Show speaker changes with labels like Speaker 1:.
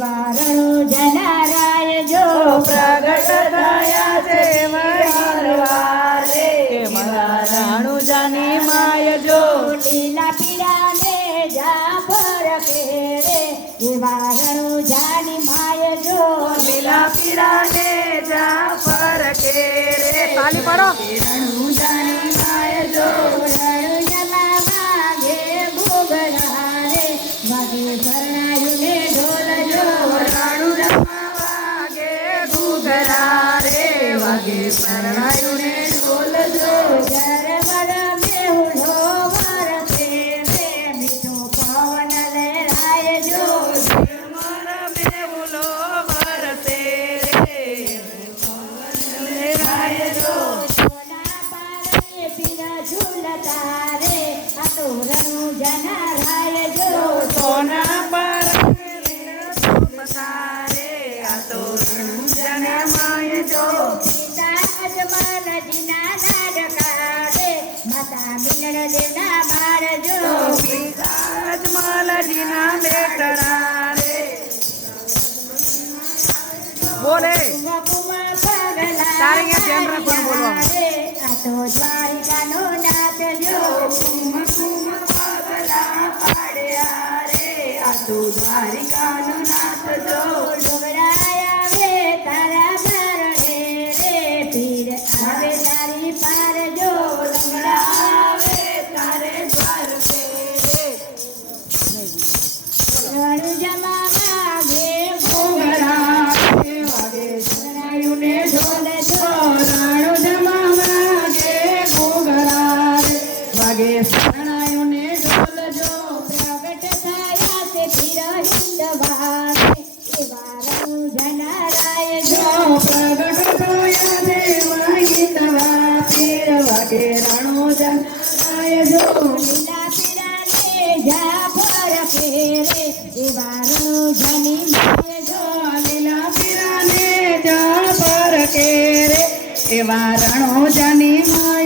Speaker 1: એવા રણુજાના રાય જો
Speaker 2: પ્રગટ થયા છે મંગળવાર રે એવા રણુજાની માય જો
Speaker 1: લીલા પીળા ને જાફર કેરે એવા રણુજાની માય જો
Speaker 2: લીલા પીળા ને જાફર કેરે તાલી પાડો રણુજાની માય જો
Speaker 1: રણુજામાં વાગે ઘૂઘરા રે વાગે શરણાયું ને ઢોલ જો
Speaker 2: રણુજામાં વાગે ઘૂઘરા રે વાગે શરણાયું ને ઢોલ જો
Speaker 1: ગરવર મેહુલો વરસે રે મીઠો પવન લહેરાય જો
Speaker 2: મારા મેહુલો વરસે રે પવન લહેરાય જો
Speaker 1: સોના પારે પીરા ઝૂલતા રે આ તો રણુજાના રાય જો
Speaker 2: સોના પર પસારે આ તો રણુજાના માય જો
Speaker 1: પિતા અજમલજીના લાડકા રે માતા મિલણ દેવના બાળ જો
Speaker 2: અજમલજીના બેટડા રે બોલે
Speaker 1: કુમકુમ પગલા
Speaker 2: તારે અહીંયા ધ્યાન રાખવાનું બોલવાનું.
Speaker 1: રે આ તો દ્વારિકાનો નાથ જો
Speaker 2: કુમકુમ પગલા પાડ્યા રે આ તો દ્વારિકાનો નાથ જો
Speaker 1: ડોબરાયા વે તારા શરણે રે પીર આવે તારી પાર જો લંગડા
Speaker 2: આવે તારે દ્વાર પે રે
Speaker 1: રણુજામાં વાગે
Speaker 2: ઘૂઘરા રે વાગે શરણાયું ને ઢોલ જો રણુજામાં વાગે ઘૂઘરા રે વાગે શરણાયું ને ઢોલ જો
Speaker 1: પ્રગટ થયા છે પીર હિંદવાસે એવા રણુજાના રાય જો
Speaker 2: પ્રગટ થયા દેવા હિંદવા પીર વાગે રણુજાય જો
Speaker 1: લીલા પીળા ને જાફર ફેરે એવા રણુજાની માય જો
Speaker 2: લીલા પીરાને જાફર કેરે એવા રણુજાની માય